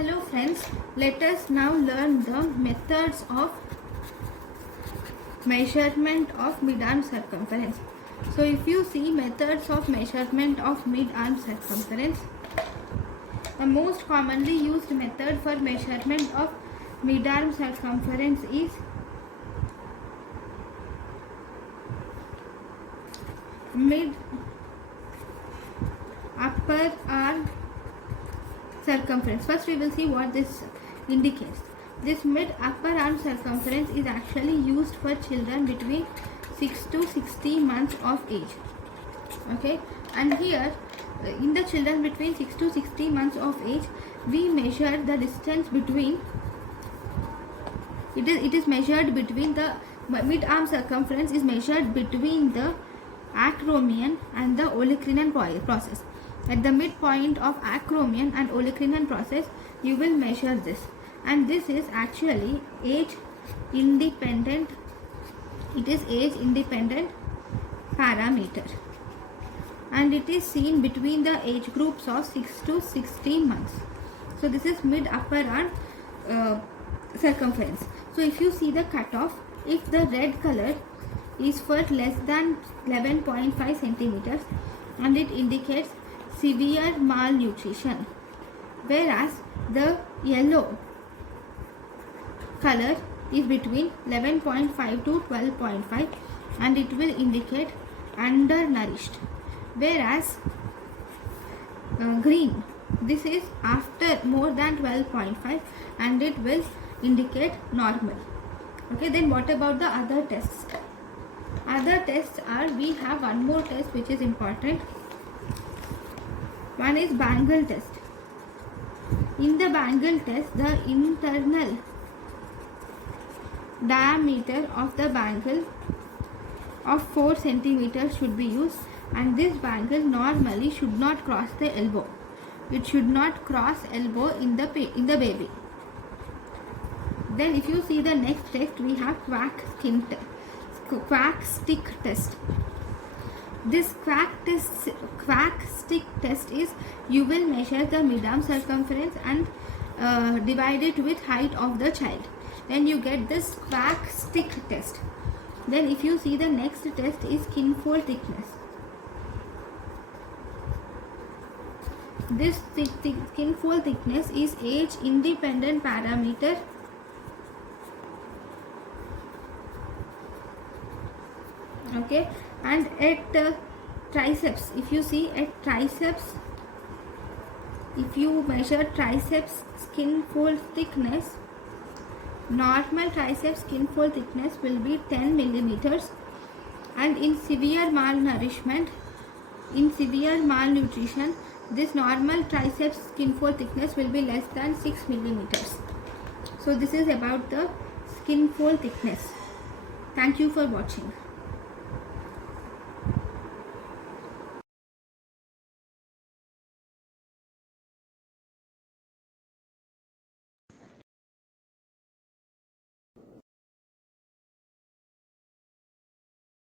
Hello friends, let us now learn the methods of measurement of mid-arm circumference. So if you see methods of measurement of mid-arm circumference, the most commonly used method for measurement of mid-arm circumference is mid-upper arm circumference. First we will see what this indicates. This mid-upper arm circumference is actually used for children between 6 to 60 months of age. Okay, and here in the children between 6 to 60 months of age, we measure the distance between it is measured between the mid-arm circumference is measured between the acromion and the olecranon process. At the midpoint of acromion and olecranon process, you will measure this, and this is actually age independent. It is age independent parameter, and it is seen between the age groups of 6 to 16 months. So this is mid upper arm circumference. So if you see the cutoff, if the red color is for less than 11.5 centimeters, and it indicates severe malnutrition, whereas the yellow color is between 11.5 to 12.5, and it will indicate undernourished, whereas green, this is after more than 12.5, and it will indicate normal. Okay, then what about the other tests? Other tests are, we have one more test which is important. One is bangle test. In the bangle test, the internal diameter of the bangle of 4 centimeters should be used, and this bangle normally should not cross the elbow. It should not cross elbow in the baby. Then if you see the next test, we have quack stick test. This quack stick test is, you will measure the mid-arm circumference and divide it with height of the child. Then you get this quack stick test. Then if you see the next test is skin fold thickness. This skin fold thickness is age independent parameter. Okay, and at triceps, if you see at triceps, if you measure triceps skin fold thickness, normal triceps skin fold thickness will be 10 millimeters, and in severe malnutrition, this normal triceps skin fold thickness will be less than 6 millimeters. So this is about the skin fold thickness. Thank you for watching.